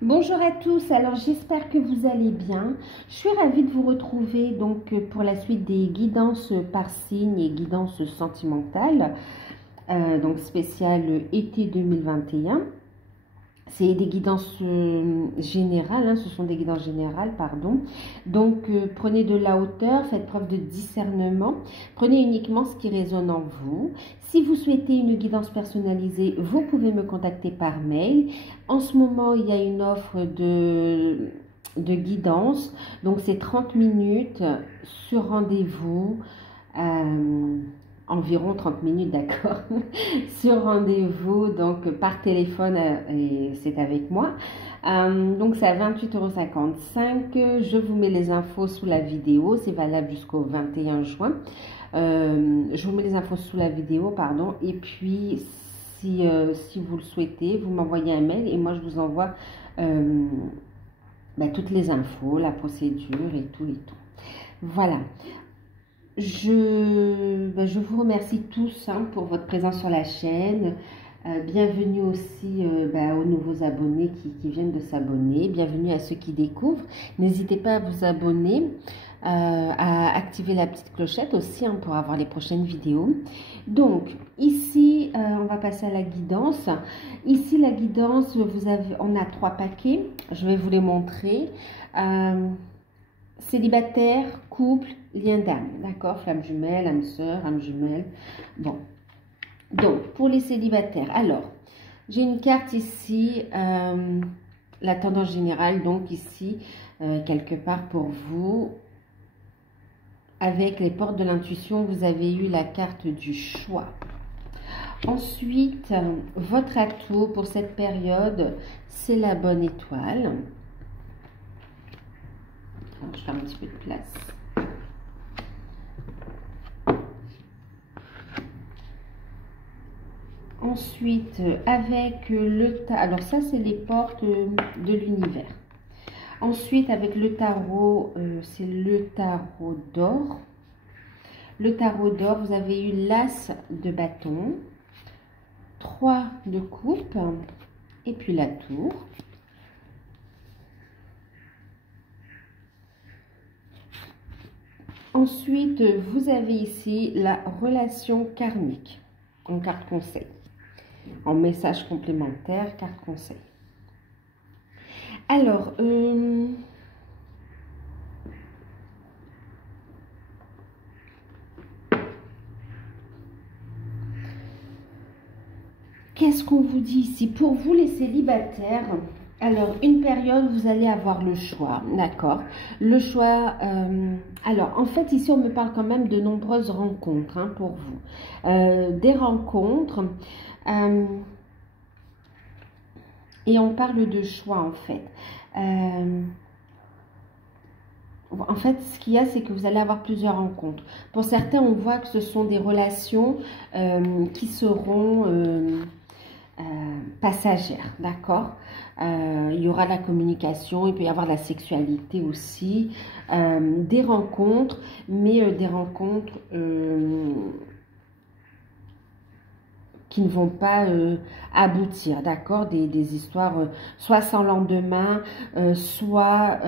Bonjour à tous, alors j'espère que vous allez bien. Je suis ravie de vous retrouver donc pour la suite des guidances par signe et guidances sentimentales, donc spéciale été 2021. C'est des guidances générales, ce sont des guidances générales, pardon. Donc, prenez de la hauteur, faites preuve de discernement. Prenez uniquement ce qui résonne en vous. Si vous souhaitez une guidance personnalisée, vous pouvez me contacter par mail. En ce moment, il y a une offre de guidance. Donc, c'est 30 minutes sur rendez-vous. Environ 30 minutes, d'accord, sur rendez-vous, donc par téléphone, et c'est avec moi. Donc c'est à 28,55 €. Je vous mets les infos sous la vidéo, c'est valable jusqu'au 21 juin. Je vous mets les infos sous la vidéo, pardon, et puis si vous le souhaitez, vous m'envoyez un mail et moi je vous envoie toutes les infos, la procédure et tout et tout. Voilà. Je vous remercie tous pour votre présence sur la chaîne. Bienvenue aussi aux nouveaux abonnés qui viennent de s'abonner. Bienvenue à ceux qui découvrent. N'hésitez pas à vous abonner, à activer la petite clochette aussi pour avoir les prochaines vidéos. Donc ici, on va passer à la guidance. Ici, la guidance, on a 3 paquets. Je vais vous les montrer. Célibataire, couple, lien d'âme, d'accord, flamme jumelle, âme sœur, âme jumelle. Bon, donc pour les célibataires, alors j'ai une carte ici, la tendance générale, donc ici quelque part pour vous, avec les portes de l'intuition, vous avez eu la carte du choix. Ensuite, votre atout pour cette période, c'est la bonne étoile. Je fais un petit peu de place. Ensuite, avec le tarot, alors ça c'est les portes de l'univers. Ensuite, avec le tarot, c'est le tarot d'or. Le tarot d'or, vous avez eu l'as de bâton, 3 de coupe et puis la tour. Ensuite, vous avez ici la relation karmique en carte conseil, en message complémentaire, carte conseil. Alors, qu'est-ce qu'on vous dit ici? Pour vous les célibataires, alors une période, vous allez avoir le choix, d'accord? Le choix, alors en fait ici on me parle quand même de nombreuses rencontres pour vous. Des rencontres, et on parle de choix en fait. En fait, ce qu'il y a, c'est que vous allez avoir plusieurs rencontres. Pour certains, on voit que ce sont des relations qui seront passagères, d'accord? Il y aura la communication, il peut y avoir la sexualité aussi, des rencontres, mais des rencontres qui ne vont pas aboutir, d'accord? Des histoires soit sans lendemain, soit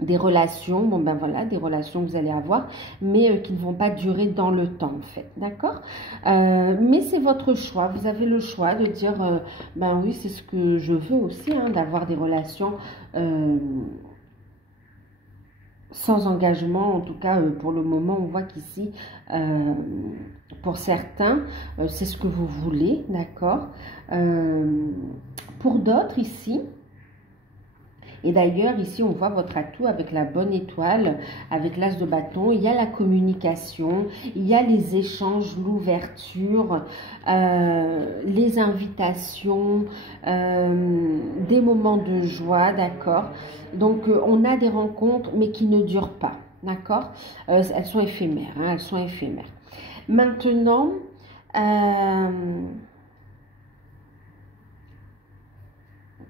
des relations, bon ben voilà, des relations que vous allez avoir, mais qui ne vont pas durer dans le temps en fait, d'accord? Mais c'est votre choix, vous avez le choix de dire, ben oui, c'est ce que je veux aussi, d'avoir des relations sans engagement, en tout cas pour le moment, on voit qu'ici, pour certains, c'est ce que vous voulez, d'accord? Pour d'autres ici, et d'ailleurs, ici, on voit votre atout avec la bonne étoile, avec l'as de bâton. Il y a la communication, il y a les échanges, l'ouverture, les invitations, des moments de joie, d'accord? Donc, on a des rencontres, mais qui ne durent pas, d'accord? Elles sont éphémères, elles sont éphémères. Maintenant,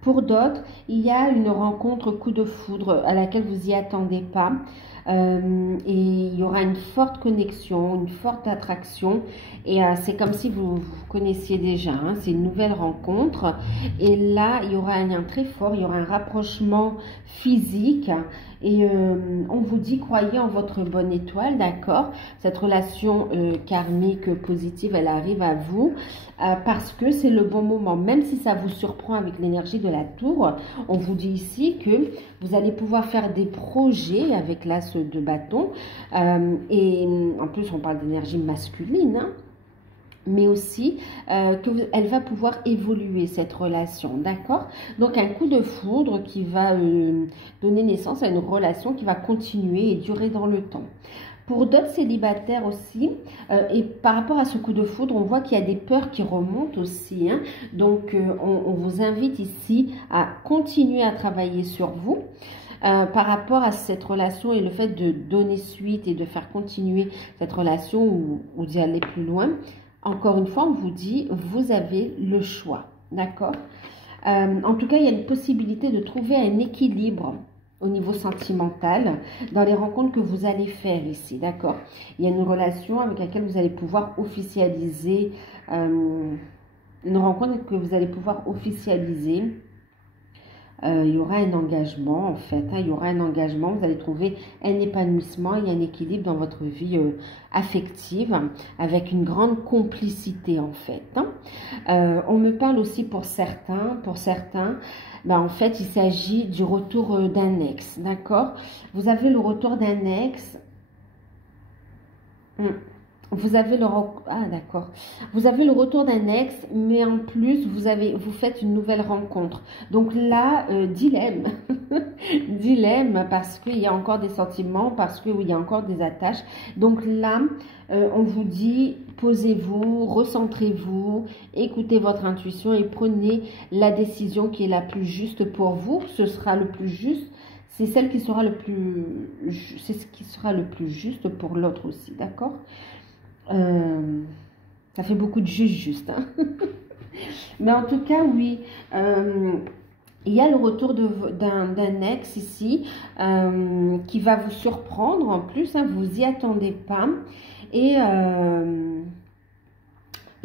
pour d'autres, il y a une rencontre coup de foudre à laquelle vous n'y attendez pas. et il y aura une forte connexion, une forte attraction et c'est comme si vous connaissiez déjà, hein, c'est une nouvelle rencontre et là il y aura un lien très fort, il y aura un rapprochement physique et on vous dit croyez en votre bonne étoile, d'accord? Cette relation karmique positive, elle arrive à vous parce que c'est le bon moment, même si ça vous surprend avec l'énergie de la tour. On vous dit ici que vous allez pouvoir faire des projets avec l'as de bâton et en plus on parle d'énergie masculine, hein, mais aussi qu'elle va pouvoir évoluer cette relation, d'accord? Donc un coup de foudre qui va donner naissance à une relation qui va continuer et durer dans le temps. Pour d'autres célibataires aussi, et par rapport à ce coup de foudre, on voit qu'il y a des peurs qui remontent aussi, hein. Donc on vous invite ici à continuer à travailler sur vous. Par rapport à cette relation et le fait de donner suite et de faire continuer cette relation ou d'y aller plus loin, encore une fois, on vous dit, vous avez le choix, d'accord? En tout cas, il y a une possibilité de trouver un équilibre au niveau sentimental dans les rencontres que vous allez faire ici, d'accord? Il y a une relation avec laquelle vous allez pouvoir officialiser, une rencontre que vous allez pouvoir officialiser. Il y aura un engagement en fait, hein, il y aura un engagement, vous allez trouver un épanouissement et un équilibre dans votre vie affective avec une grande complicité en fait, hein. On me parle aussi pour certains, ben, en fait il s'agit du retour d'un ex, d'accord? Vous avez le retour d'un ex. Vous avez le d'accord. Vous avez le retour d'un ex, mais en plus vous faites une nouvelle rencontre. Donc là, dilemme, dilemme parce qu'il y a encore des sentiments, parce qu'il y a encore des attaches. Donc là, on vous dit posez-vous, recentrez-vous, écoutez votre intuition et prenez la décision qui est la plus juste pour vous. Ce sera le plus juste. C'est celle qui sera le plus, c'est ce qui sera le plus juste pour l'autre aussi, d'accord? Ça fait beaucoup de juste, hein. Mais en tout cas, oui, il y a le retour d'un ex ici qui va vous surprendre en plus, hein, vous n'y attendez pas. Et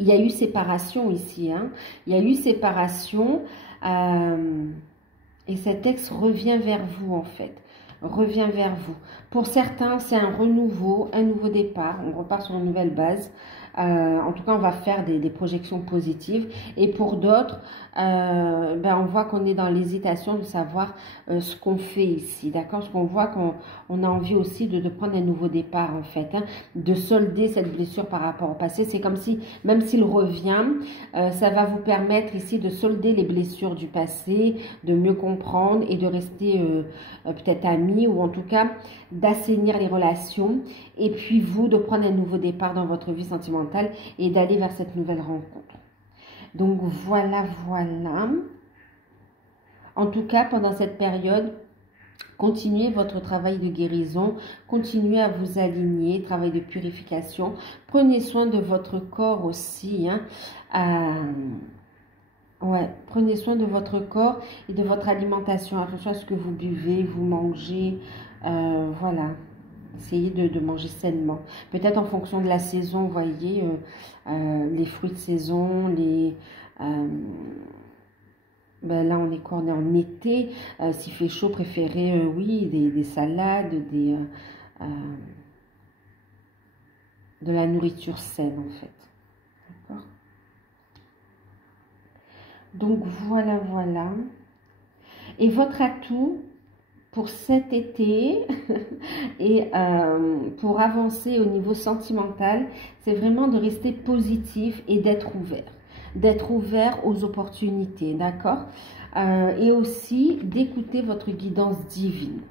il y a eu séparation ici, hein. Il y a eu séparation et cet ex revient vers vous en fait. Revient vers vous. Pour certains, c'est un renouveau, un nouveau départ. On repart sur une nouvelle base. En tout cas, on va faire des projections positives. Et pour d'autres, ben, on voit qu'on est dans l'hésitation de savoir ce qu'on fait ici. D'accord? Parce qu'on voit qu'on a envie aussi de prendre un nouveau départ, en fait. Hein, de solder cette blessure par rapport au passé. C'est comme si, même s'il revient, ça va vous permettre ici de solder les blessures du passé, de mieux comprendre et de rester peut-être amis ou en tout cas d'assainir les relations. Et puis vous, de prendre un nouveau départ dans votre vie sentimentale et d'aller vers cette nouvelle rencontre. Donc voilà, voilà. En tout cas, pendant cette période, continuez votre travail de guérison, continuez à vous aligner, travail de purification. Prenez soin de votre corps aussi, hein. Ouais, prenez soin de votre corps et de votre alimentation. Attention à ce que vous buvez, vous mangez, voilà. Essayez de manger sainement. Peut-être en fonction de la saison, vous voyez, les fruits de saison, ben là, on est quoi? On est en été. S'il fait chaud, préférez, oui, des salades, de la nourriture saine, en fait. D'accord? Donc, voilà, voilà. Et votre atout pour cet été et pour avancer au niveau sentimental, c'est vraiment de rester positif et d'être ouvert aux opportunités, d'accord? Et aussi d'écouter votre guidance divine.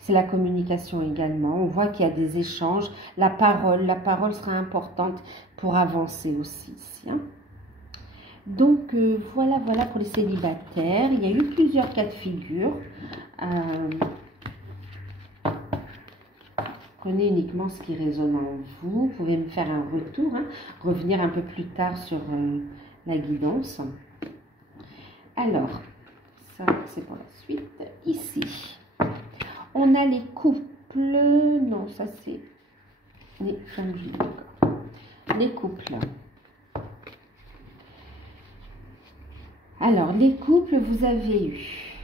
C'est la communication également. On voit qu'il y a des échanges. La parole sera importante pour avancer aussi ici, hein. Donc, voilà, voilà pour les célibataires. Il y a eu plusieurs cas de figure. Prenez uniquement ce qui résonne en vous. Vous pouvez me faire un retour, hein, revenir un peu plus tard sur la guidance. Alors, ça, c'est pour la suite. Ici, On a les couples. Non, ça c'est les femmes juives. Les couples. Alors, les couples, vous avez eu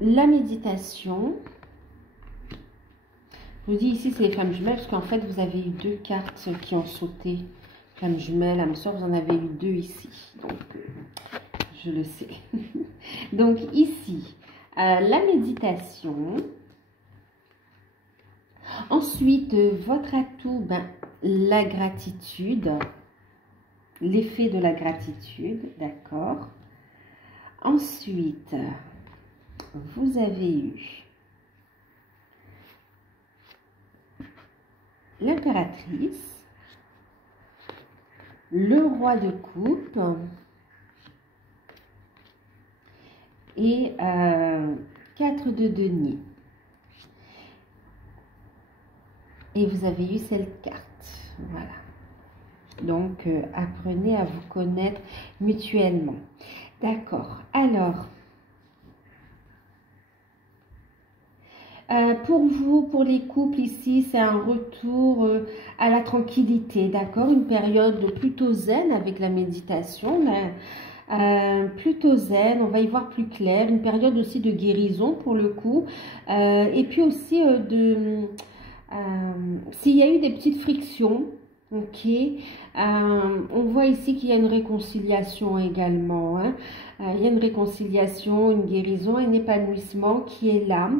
la méditation. Je vous dis ici, c'est les femmes jumelles, parce qu'en fait, vous avez eu deux cartes qui ont sauté. Femme jumelle, âme sœur, vous en avez eu deux ici. Donc, je le sais. Donc, ici, la méditation. Ensuite, votre atout, ben, la gratitude. L'effet de la gratitude, d'accord. Ensuite, vous avez eu l'impératrice, le roi de coupe et 4 de denier. Et vous avez eu cette carte, voilà. Donc, apprenez à vous connaître mutuellement. D'accord. Alors, pour vous, pour les couples ici, c'est un retour à la tranquillité, d'accord? Une période plutôt zen avec la méditation, plutôt zen, on va y voir plus clair. Une période aussi de guérison pour le coup. Et puis aussi s'il y a eu des petites frictions, ok, on voit ici qu'il y a une réconciliation également, hein. Il y a une réconciliation, une guérison, un épanouissement qui est là.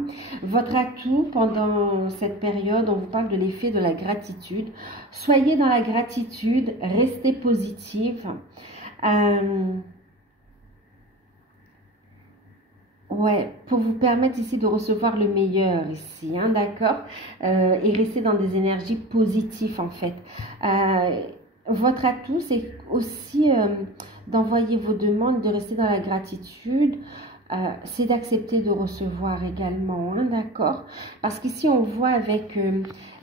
Votre atout pendant cette période, on vous parle de l'effet de la gratitude. Soyez dans la gratitude, restez positive. Ouais, pour vous permettre ici de recevoir le meilleur ici, hein, d'accord, et rester dans des énergies positives en fait. Votre atout, c'est aussi d'envoyer vos demandes, de rester dans la gratitude, c'est d'accepter de recevoir également, hein, d'accord, parce qu'ici on voit avec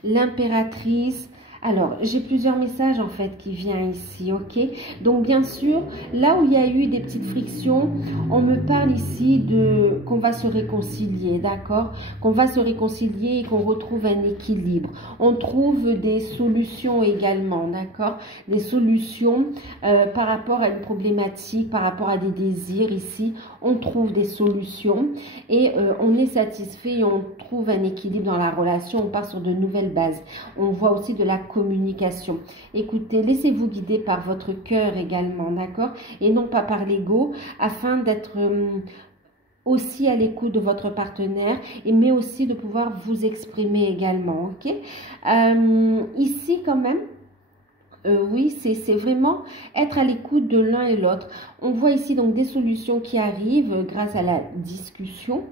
l'impératrice. Alors, j'ai plusieurs messages en fait qui viennent ici, ok? Donc, bien sûr, là où il y a eu des petites frictions, on me parle ici de qu'on va se réconcilier, d'accord? Qu'on va se réconcilier et qu'on retrouve un équilibre. On trouve des solutions également, d'accord? Des solutions par rapport à une problématique, par rapport à des désirs ici. On trouve des solutions et on est satisfait et on trouve un équilibre dans la relation. On part sur de nouvelles bases. On voit aussi de la communication. Écoutez, laissez-vous guider par votre cœur également, d'accord? Et non pas par l'ego, afin d'être aussi à l'écoute de votre partenaire, mais aussi de pouvoir vous exprimer également, ok? Ici, quand même, oui, c'est vraiment être à l'écoute de l'un et l'autre. On voit ici donc des solutions qui arrivent grâce à la discussion.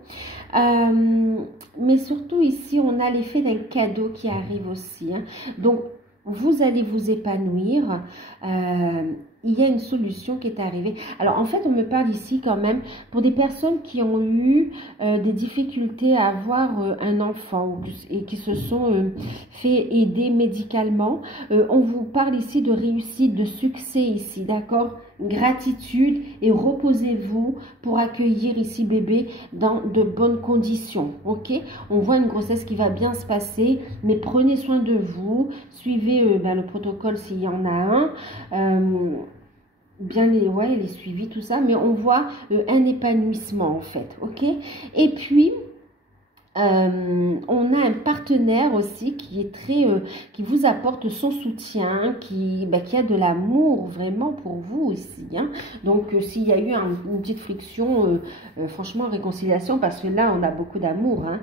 Mais surtout ici, on a l'effet d'un cadeau qui arrive aussi, hein. Donc, vous allez vous épanouir. Il y a une solution qui est arrivée. Alors, en fait, on me parle ici quand même pour des personnes qui ont eu des difficultés à avoir un enfant et qui se sont fait aider médicalement. On vous parle ici de réussite, de succès ici, d'accord? Gratitude et reposez-vous pour accueillir ici bébé dans de bonnes conditions, ok? On voit une grossesse qui va bien se passer, mais prenez soin de vous, suivez le protocole s'il y en a un, bien les suivis, tout ça, mais on voit un épanouissement en fait, ok? Et puis on a un partenaire aussi qui est qui vous apporte son soutien, qui a de l'amour vraiment pour vous ici, hein. Donc s'il y a eu une petite friction, franchement réconciliation, parce que là on a beaucoup d'amour, hein.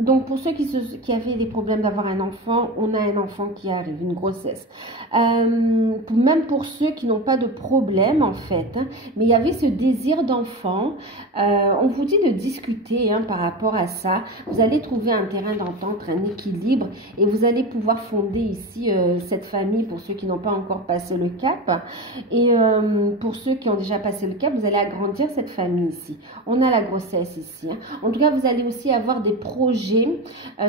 Donc pour ceux qui avaient des problèmes d'avoir un enfant, on a un enfant qui arrive, une grossesse. Même pour ceux qui n'ont pas de problème en fait, hein, mais il y avait ce désir d'enfant. On vous dit de discuter, hein, par rapport à ça. Vous allez trouver un terrain d'entente, un équilibre, et vous allez pouvoir fonder ici cette famille pour ceux qui n'ont pas encore passé le cap, et pour ceux qui ont déjà passé le cap, vous allez agrandir cette famille ici. On a la grossesse ici, hein. En tout cas, vous allez aussi avoir des projets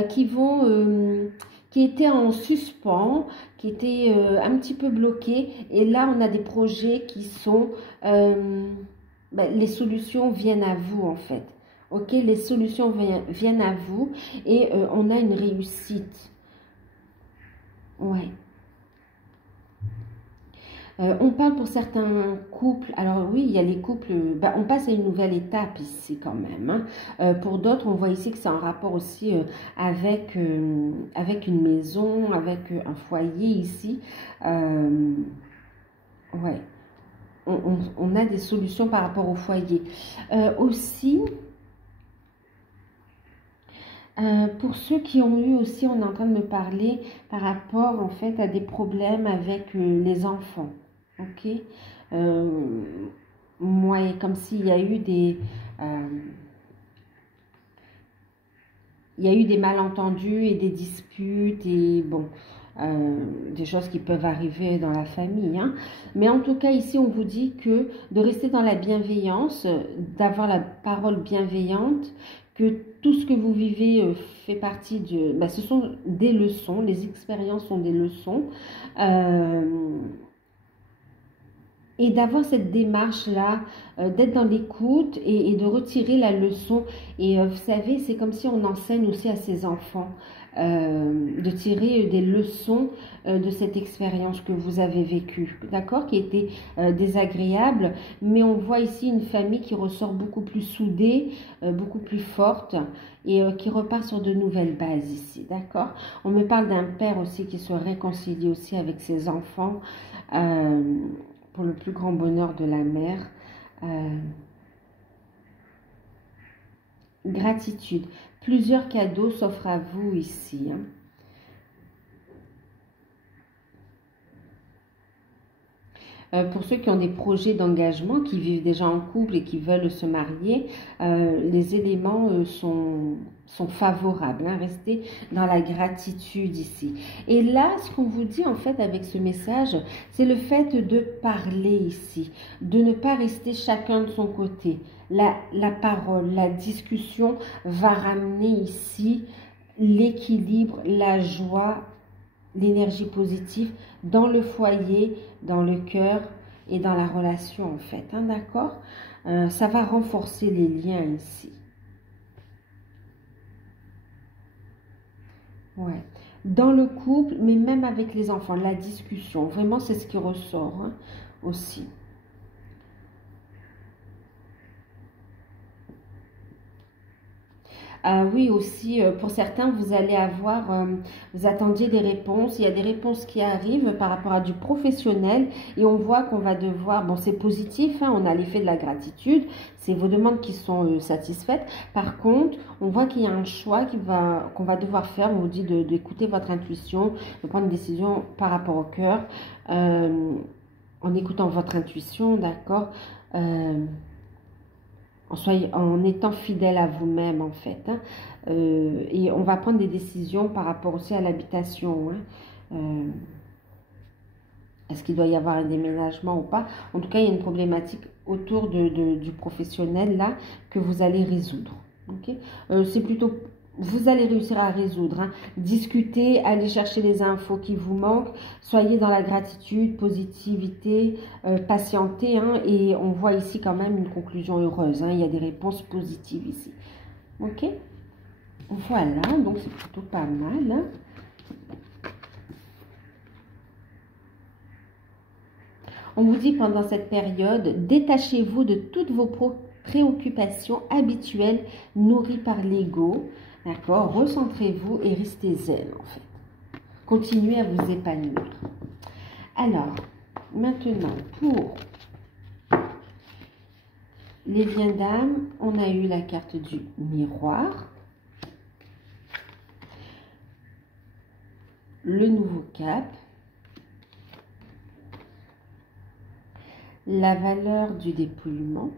qui étaient en suspens, qui étaient un petit peu bloqués, et là on a des projets qui sont les solutions viennent à vous en fait. Ok, les solutions viennent à vous et on a une réussite. Ouais. On parle pour certains couples, alors oui, il y a les couples, bah, on passe à une nouvelle étape ici quand même, hein. Pour d'autres, on voit ici que c'est en rapport aussi avec une maison, avec un foyer ici. Ouais, on a des solutions par rapport au foyer. Aussi, pour ceux qui ont eu aussi, on est en train de me parler par rapport en fait à des problèmes avec les enfants. Ok, euh, moi, comme s'il y a eu euh, il y a eu des malentendus et des disputes et bon, des choses qui peuvent arriver dans la famille, hein. Mais en tout cas, ici, on vous dit que de rester dans la bienveillance, d'avoir la parole bienveillante, que tout ce que vous vivez fait partie de... Bah, ce sont des leçons, les expériences sont des leçons. Euh, et d'avoir cette démarche-là, d'être dans l'écoute et de retirer la leçon. Et vous savez, c'est comme si on enseigne aussi à ses enfants de tirer des leçons de cette expérience que vous avez vécue, d'accord, qui était désagréable. Mais on voit ici une famille qui ressort beaucoup plus soudée, beaucoup plus forte et qui repart sur de nouvelles bases ici, d'accord. On me parle d'un père aussi qui se réconcilie aussi avec ses enfants. Pour le plus grand bonheur de la mère. Gratitude. Plusieurs cadeaux s'offrent à vous ici, hein. Pour ceux qui ont des projets d'engagement, qui vivent déjà en couple et qui veulent se marier, les éléments sont favorables, hein. Restez dans la gratitude ici. Et là, ce qu'on vous dit en fait avec ce message, c'est le fait de parler ici, de ne pas rester chacun de son côté. La parole, la discussion va ramener ici l'équilibre, la joie, l'énergie positive dans le foyer, dans le cœur et dans la relation en fait, hein, d'accord. Ça va renforcer les liens ici. Ouais. Dans le couple, mais même avec les enfants, la discussion, vraiment c'est ce qui ressort, hein, aussi. Oui, aussi, pour certains, vous allez avoir, vous attendiez des réponses. Il y a des réponses qui arrivent par rapport à du professionnel et on voit qu'on va devoir, bon, c'est positif, hein, on a l'effet de la gratitude, c'est vos demandes qui sont satisfaites. Par contre, on voit qu'il y a un choix qu'on va devoir faire. On vous dit d'écouter votre intuition, de prendre une décision par rapport au cœur, en écoutant votre intuition, d'accord. En étant fidèle à vous-même en fait, hein. Et on va prendre des décisions par rapport aussi à l'habitation, hein. Est-ce qu'il doit y avoir un déménagement ou pas? En tout cas, il y a une problématique autour du professionnel là que vous allez résoudre. Okay, c'est plutôt... Vous allez réussir à résoudre, hein. Discutez, allez chercher les infos qui vous manquent, soyez dans la gratitude, positivité, patientez, hein, et on voit ici quand même une conclusion heureuse, hein. Il y a des réponses positives ici. Ok, voilà, donc c'est plutôt pas mal, hein. On vous dit pendant cette période, détachez-vous de toutes vos préoccupations habituelles nourries par l'ego. D'accord, recentrez-vous et restez zen en fait. Continuez à vous épanouir. Alors, maintenant, pour les liens d'âme, on a eu la carte du miroir, le nouveau cap, la valeur du dépouillement,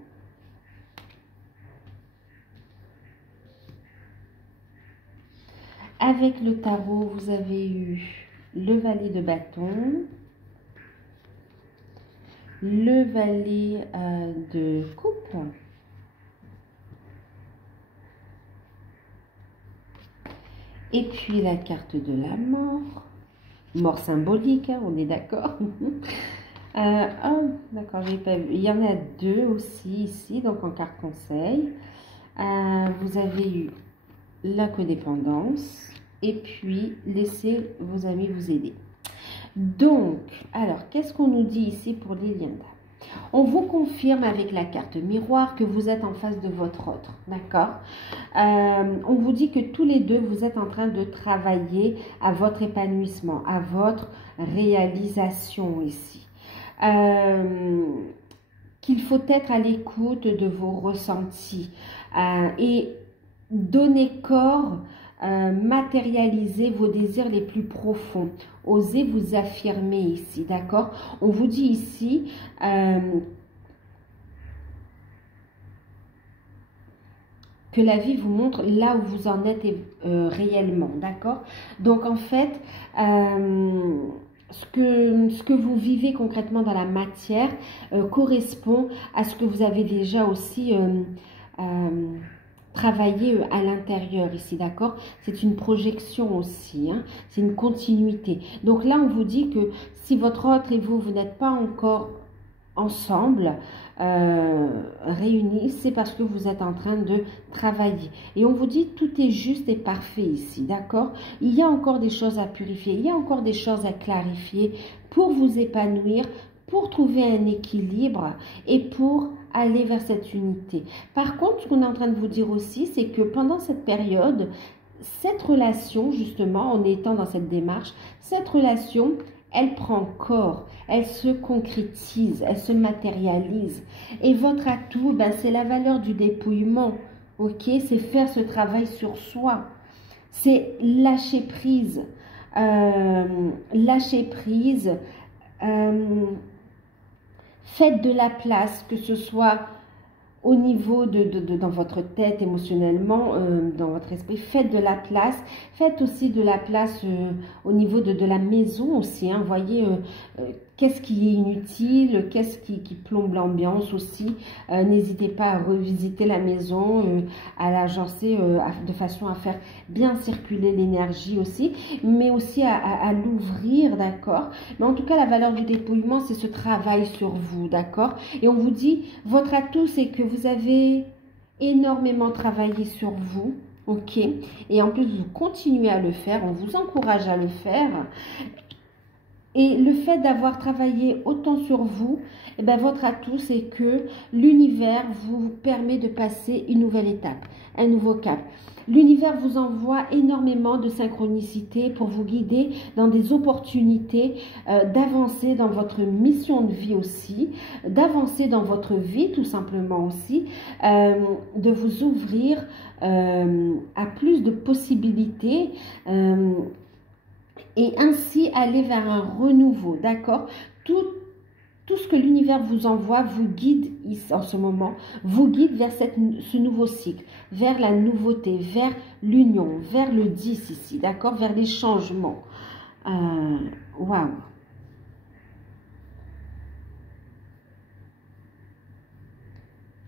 avec le tarot, vous avez eu le valet de bâton, le valet de coupe, et puis la carte de la mort symbolique, hein, on est d'accord. Oh, d'accord, j'ai pas vu. Il y en a deux aussi ici, donc en carte conseil. Vous avez eu la codépendance. Et puis, laissez vos amis vous aider. Donc, alors, qu'est-ce qu'on nous dit ici pour les liens d'âme? On vous confirme avec la carte miroir que vous êtes en face de votre autre, d'accord? On vous dit que tous les deux, vous êtes en train de travailler à votre épanouissement, à votre réalisation ici. Qu'il faut être à l'écoute de vos ressentis et donner corps, matérialiser vos désirs les plus profonds. Osez vous affirmer ici, d'accord? On vous dit ici que la vie vous montre là où vous en êtes réellement, d'accord? Donc en fait, ce que vous vivez concrètement dans la matière correspond à ce que vous avez déjà aussi travaillé à l'intérieur ici, d'accord? C'est une projection aussi, hein? C'est une continuité. Donc là, on vous dit que si votre autre et vous n'êtes pas encore ensemble, réunis, c'est parce que vous êtes en train de travailler. Et on vous dit tout est juste et parfait ici, d'accord? Il y a encore des choses à purifier, il y a encore des choses à clarifier pour vous épanouir, pour trouver un équilibre et pour aller vers cette unité. Par contre, ce qu'on est en train de vous dire aussi, c'est que pendant cette période, cette relation, justement, en étant dans cette démarche, cette relation, elle prend corps, elle se concrétise, elle se matérialise. Et votre atout, ben, c'est la valeur du dépouillement, ok? C'est faire ce travail sur soi. C'est lâcher prise. Lâcher prise. Faites de la place, que ce soit au niveau dans votre tête, émotionnellement, dans votre esprit, faites de la place. Faites aussi de la place au niveau de la maison aussi. Hein, voyez, qu'est-ce qui est inutile, qu'est-ce qui plombe l'ambiance aussi. N'hésitez pas à revisiter la maison, à l'agencer de façon à faire bien circuler l'énergie aussi, mais aussi à l'ouvrir, d'accord? Mais en tout cas, la valeur du dépouillement, c'est ce travail sur vous, d'accord? Et on vous dit, votre atout, c'est que vous avez énormément travaillé sur vous, ok? Et en plus, vous continuez à le faire, on vous encourage à le faire. Et le fait d'avoir travaillé autant sur vous, eh ben, votre atout, c'est que l'univers vous permet de passer une nouvelle étape, un nouveau cap. L'univers vous envoie énormément de synchronicité pour vous guider dans des opportunités, d'avancer dans votre mission de vie aussi, d'avancer dans votre vie tout simplement aussi, de vous ouvrir à plus de possibilités et ainsi aller vers un renouveau, d'accord? Tout ce que l'univers vous envoie vous guide en ce moment, vous guide vers ce nouveau cycle, vers la nouveauté, vers l'union, vers le 10 ici, d'accord? Vers les changements. Waouh!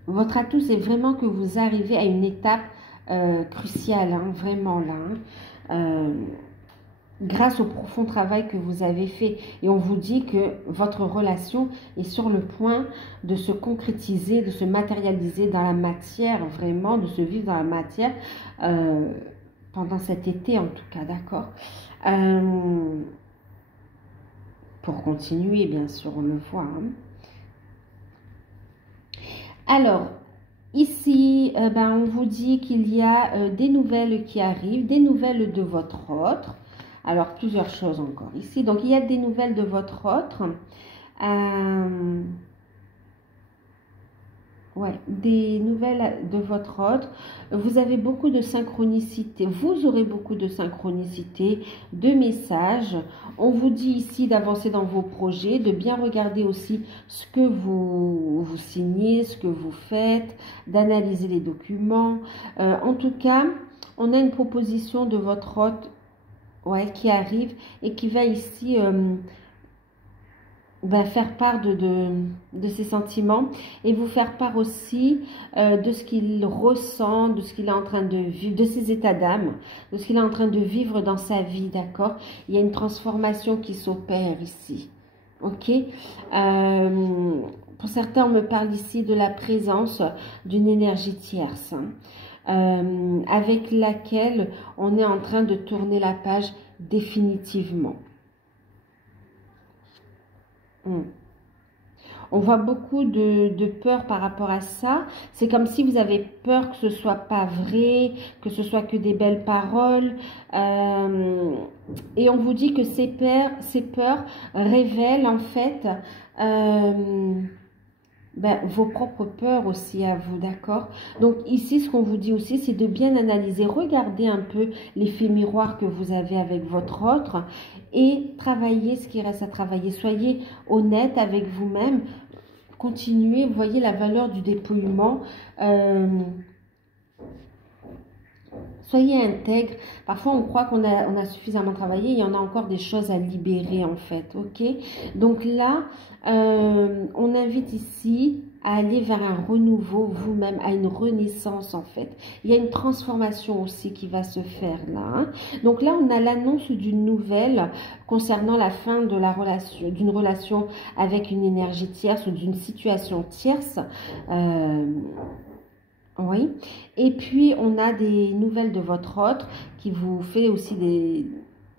Votre atout, c'est vraiment que vous arrivez à une étape cruciale, hein, vraiment là. Hein. Grâce au profond travail que vous avez fait. Et on vous dit que votre relation est sur le point de se concrétiser, de se matérialiser dans la matière, vraiment, de se vivre dans la matière pendant cet été en tout cas, d'accord? Pour continuer, bien sûr, on le voit. Hein. Alors, ici, ben, on vous dit qu'il y a des nouvelles qui arrivent, des nouvelles de votre autre. Alors, plusieurs choses encore ici. Donc, il y a des nouvelles de votre autre. Ouais, des nouvelles de votre autre. Vous avez beaucoup de synchronicité. Vous aurez beaucoup de synchronicité, de messages. On vous dit ici d'avancer dans vos projets, de bien regarder aussi ce que vous signez, ce que vous faites, d'analyser les documents. En tout cas, on a une proposition de votre autre. Ouais, qui arrive et qui va ici faire part de ses sentiments et vous faire part aussi de ce qu'il ressent, de ce qu'il est en train de vivre, de ses états d'âme, de ce qu'il est en train de vivre dans sa vie, d'accord? Il y a une transformation qui s'opère ici, ok? Pour certains, on me parle ici de la présence d'une énergie tierce, hein, avec laquelle on est en train de tourner la page définitivement. On voit beaucoup de peur par rapport à ça. C'est comme si vous avez peur que ce soit pas vrai, que ce soit que des belles paroles. Et on vous dit que ces peurs révèlent en fait vos propres peurs aussi à vous, d'accord? Donc ici, ce qu'on vous dit aussi, c'est de bien analyser. Regardez un peu l'effet miroir que vous avez avec votre autre et travaillez ce qui reste à travailler. Soyez honnête avec vous-même. Continuez, vous voyez la valeur du dépouillement. Soyez intègre. Parfois, on croit qu'on a suffisamment travaillé. Il y en a encore des choses à libérer, en fait. OK? Donc là, on invite ici à aller vers un renouveau vous-même, à une renaissance, en fait. Il y a une transformation aussi qui va se faire là. Hein? Donc là, on a l'annonce d'une nouvelle concernant la fin de la relation, d'une relation avec une énergie tierce ou d'une situation tierce. Oui, et puis on a des nouvelles de votre autre qui vous fait aussi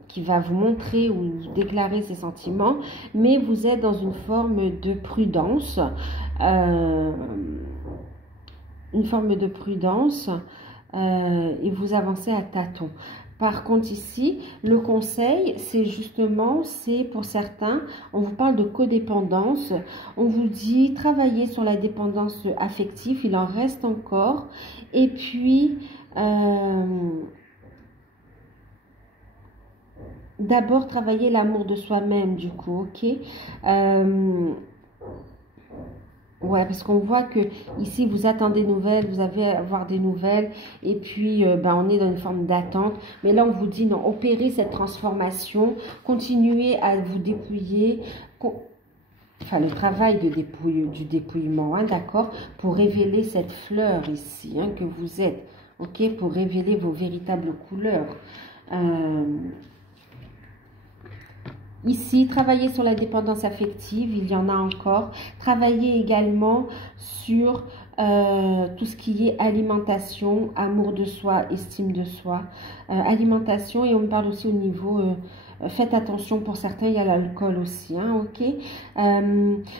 qui va vous montrer ou déclarer ses sentiments, mais vous êtes dans une forme de prudence, et vous avancez à tâtons. Par contre ici, le conseil, c'est pour certains, on vous parle de codépendance, on vous dit travailler sur la dépendance affective, il en reste encore, et puis d'abord travailler l'amour de soi-même du coup, ok? Ouais, parce qu'on voit que ici vous attendez des nouvelles, vous avez à avoir des nouvelles, et puis on est dans une forme d'attente. Mais là, on vous dit non, opérez cette transformation, continuez à vous dépouiller, enfin le travail du dépouillement, hein, d'accord, pour révéler cette fleur ici, hein, que vous êtes, ok, pour révéler vos véritables couleurs. Ici, travailler sur la dépendance affective, il y en a encore. Travailler également sur tout ce qui est alimentation, amour de soi, estime de soi. Alimentation, et on me parle aussi au niveau... faites attention, pour certains, il y a l'alcool aussi, hein, ok.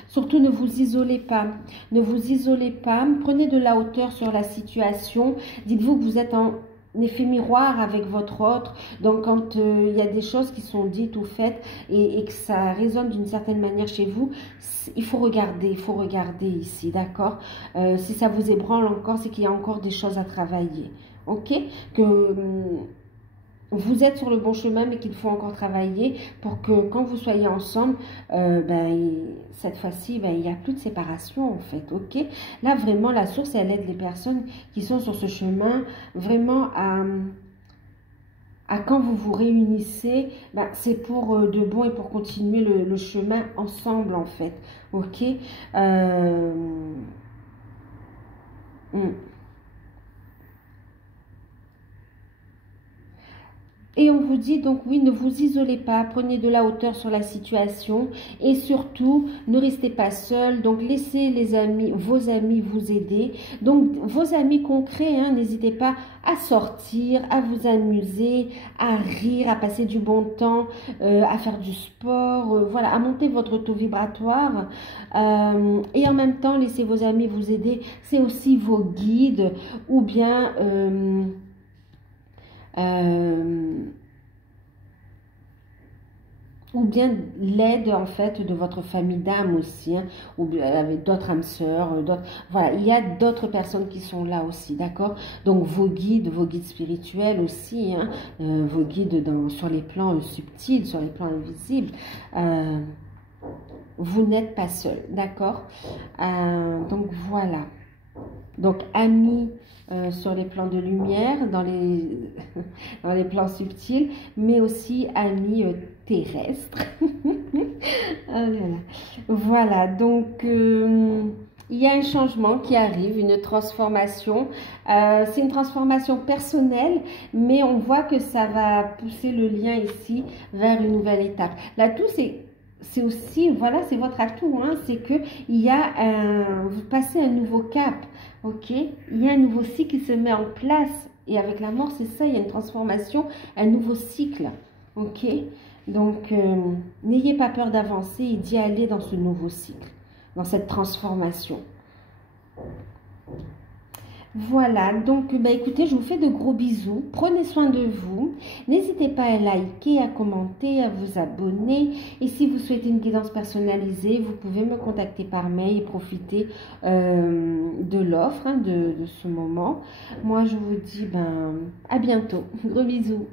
Surtout, ne vous isolez pas. Ne vous isolez pas. Prenez de la hauteur sur la situation. Dites-vous que vous êtes en effet miroir avec votre autre. Donc, quand il y a des choses qui sont dites ou faites et que ça résonne d'une certaine manière chez vous, il faut regarder ici, d'accord? Si ça vous ébranle encore, c'est qu'il y a encore des choses à travailler, ok? Que... vous êtes sur le bon chemin, mais qu'il faut encore travailler pour que quand vous soyez ensemble, cette fois-ci, il n'y a plus de séparation en fait, ok? Là, vraiment, la source, elle aide les personnes qui sont sur ce chemin vraiment à quand vous vous réunissez, c'est pour de bon et pour continuer le chemin ensemble en fait, ok? Et on vous dit donc oui, ne vous isolez pas, prenez de la hauteur sur la situation et surtout ne restez pas seul. Donc laissez vos amis vous aider. Donc vos amis concrets, hein, n'hésitez pas à sortir, à vous amuser, à rire, à passer du bon temps, à faire du sport, voilà, à monter votre taux vibratoire. Et en même temps, laissez vos amis vous aider. C'est aussi vos guides ou bien... ou bien l'aide en fait de votre famille d'âme aussi, hein, ou avec d'autres âmes sœurs, voilà, il y a d'autres personnes qui sont là aussi, d'accord? Donc vos guides spirituels aussi, hein, vos guides sur les plans subtils, sur les plans invisibles, vous n'êtes pas seul, d'accord? Donc voilà. Donc amis sur les plans de lumière, dans les plans subtils, mais aussi amis terrestres. Oh là là. Voilà, donc il y a un changement qui arrive, une transformation. C'est une transformation personnelle, mais on voit que ça va pousser le lien ici vers une nouvelle étape. Là, tout c'est aussi, voilà, c'est votre atout, hein, c'est que il y a vous passez un nouveau cap, ok? Il y a un nouveau cycle qui se met en place. Et avec la mort, c'est ça, il y a une transformation, un nouveau cycle, ok? Donc, n'ayez pas peur d'avancer et d'y aller dans ce nouveau cycle, dans cette transformation. Voilà, donc bah, écoutez, je vous fais de gros bisous. Prenez soin de vous. N'hésitez pas à liker, à commenter, à vous abonner. Et si vous souhaitez une guidance personnalisée, vous pouvez me contacter par mail et profiter de l'offre, hein, de ce moment. Moi, je vous dis ben, à bientôt. Gros bisous.